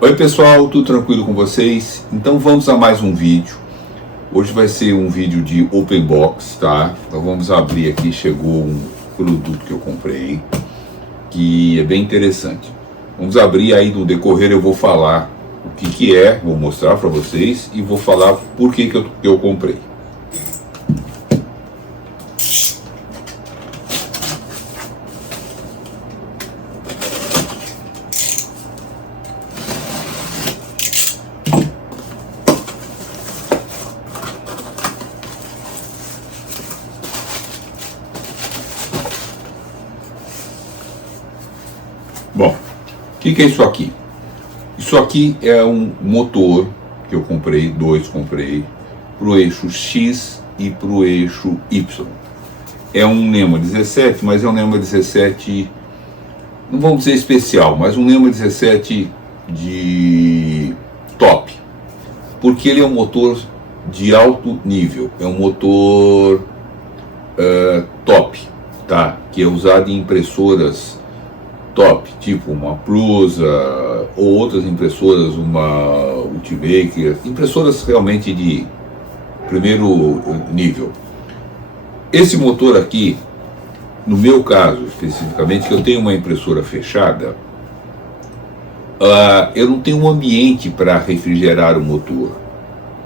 Oi pessoal, tudo tranquilo com vocês? Então vamos a mais um vídeo. Hoje vai ser um vídeo de open box, tá? Então vamos abrir aqui, chegou um produto que eu comprei, que é bem interessante. Vamos abrir aí, no decorrer eu vou falar o que é, vou mostrar para vocês e vou falar por que eu comprei. Bom, o que é isso aqui? Isso aqui é um motor que eu comprei, para o eixo X e para o eixo Y. É um NEMA 17, mas é um NEMA 17, não vamos dizer especial, mas um NEMA 17 de top. Porque ele é um motor de alto nível, é um motor top, tá? Que é usado em impressoras top, tipo uma Prusa ou outras impressoras, uma Ultimaker, impressoras realmente de primeiro nível. Esse motor aqui, no meu caso especificamente, que eu tenho uma impressora fechada, eu não tenho um ambiente para refrigerar o motor,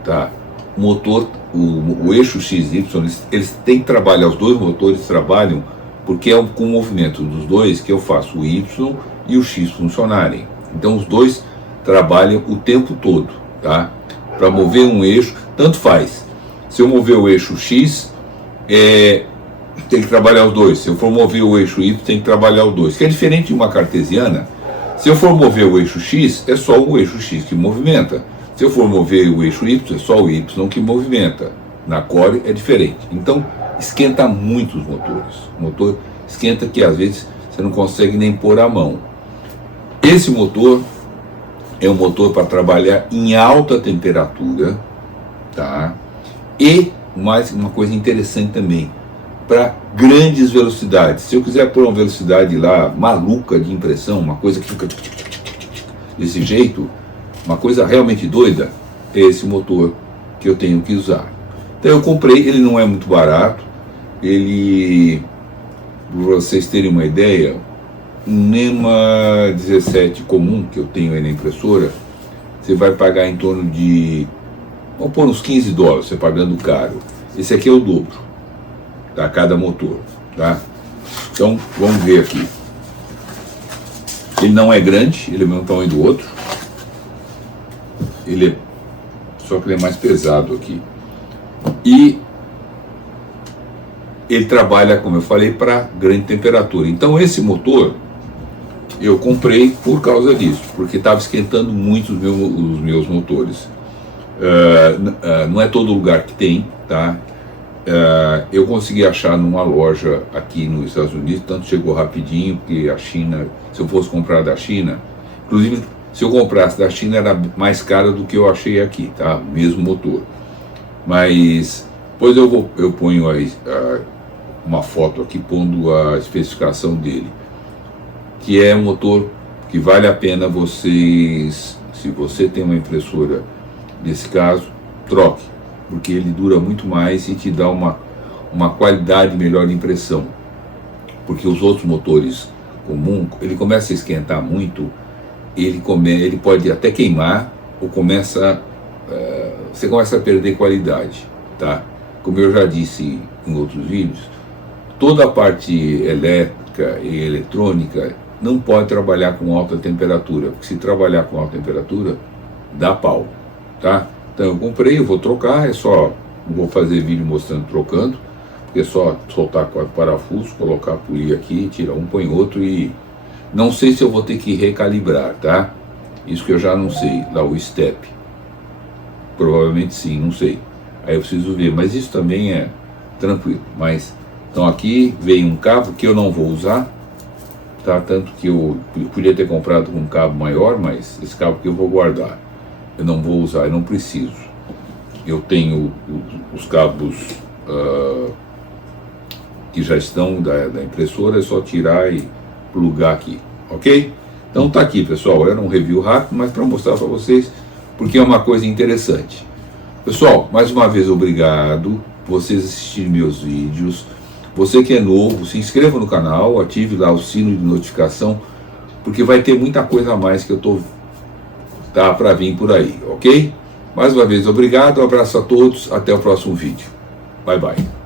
tá? O motor, o eixo XY, eles têm que trabalhar, os dois motores trabalham, porque é com o movimento dos dois que eu faço o Y e o X funcionarem. Então os dois trabalham o tempo todo, tá? Para mover um eixo, tanto faz. Se eu mover o eixo X, tem que trabalhar os dois. Se eu for mover o eixo Y, tem que trabalhar os dois. Que é diferente de uma cartesiana. Se eu for mover o eixo X, é só o eixo X que movimenta. Se eu for mover o eixo Y, é só o Y que movimenta. Na Core é diferente. Então, esquenta muito os motores. O motor esquenta que às vezes você não consegue nem pôr a mão. Esse motor é um motor para trabalhar em alta temperatura, tá? E mais uma coisa interessante também, para grandes velocidades. Se eu quiser pôr uma velocidade lá maluca de impressão, uma coisa que fica desse jeito, uma coisa realmente doida, é esse motor que eu tenho que usar. Então eu comprei, ele não é muito barato, ele, para vocês terem uma ideia, um NEMA 17 comum que eu tenho aí na impressora, você vai pagar em torno de, vamos pôr uns $15, você pagando caro. Esse aqui é o dobro, tá? Cada motor, tá? Então vamos ver aqui. Ele não é grande, ele é o mesmo tamanho do outro, só que ele é mais pesado aqui. E ele trabalha, como eu falei, para grande temperatura. Então esse motor eu comprei por causa disso, porque estava esquentando muito os meus motores. Não é todo lugar que tem, tá? Eu consegui achar numa loja aqui nos Estados Unidos, tanto chegou rapidinho, porque a China, se eu fosse comprar da China, inclusive se eu comprasse da China era mais caro do que eu achei aqui, tá? Mesmo motor. Mas depois eu ponho uma foto aqui pondo a especificação dele, que é um motor que vale a pena vocês, se você tem uma impressora desse caso, troque, porque ele dura muito mais e te dá uma qualidade melhor de impressão, porque os outros motores comuns, ele começa a esquentar muito, ele pode até queimar, ou você começa a perder qualidade, tá? Como eu já disse em outros vídeos, toda a parte elétrica e eletrônica não pode trabalhar com alta temperatura, porque se trabalhar com alta temperatura, dá pau, tá? Então eu comprei, eu vou trocar, não vou fazer vídeo mostrando trocando, porque é só soltar o parafuso, colocar a polia aqui, tira um, põe outro e não sei se eu vou ter que recalibrar, tá? Isso que eu já não sei, lá o step. Provavelmente sim, não sei. Aí eu preciso ver, mas isso também é tranquilo. Mas, então aqui veio um cabo que eu não vou usar, tá? Tanto que eu podia ter comprado com um cabo maior, mas esse cabo que eu vou guardar. Eu não vou usar, eu não preciso. Eu tenho os cabos que já estão da impressora, é só tirar e plugar aqui, ok? Então tá aqui, pessoal, era um review rápido, mas para mostrar para vocês, porque é uma coisa interessante. Pessoal, mais uma vez obrigado por vocês assistirem meus vídeos. Você que é novo, se inscreva no canal, ative lá o sino de notificação, porque vai ter muita coisa a mais que eu tô para vir por aí, ok? Mais uma vez obrigado, um abraço a todos, até o próximo vídeo. Bye bye.